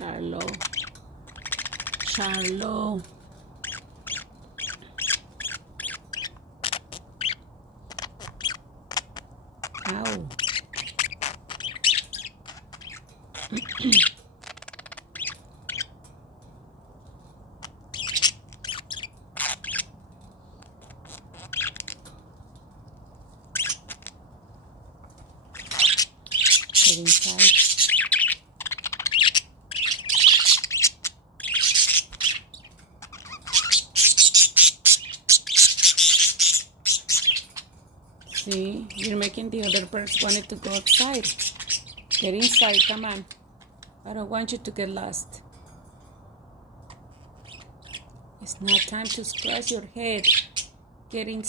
Charlo. Charlo. Ow. Get inside. See, you're making the other birds wanted to go outside. Get inside, come on. I don't want you to get lost. It's not time to scratch your head. Get inside.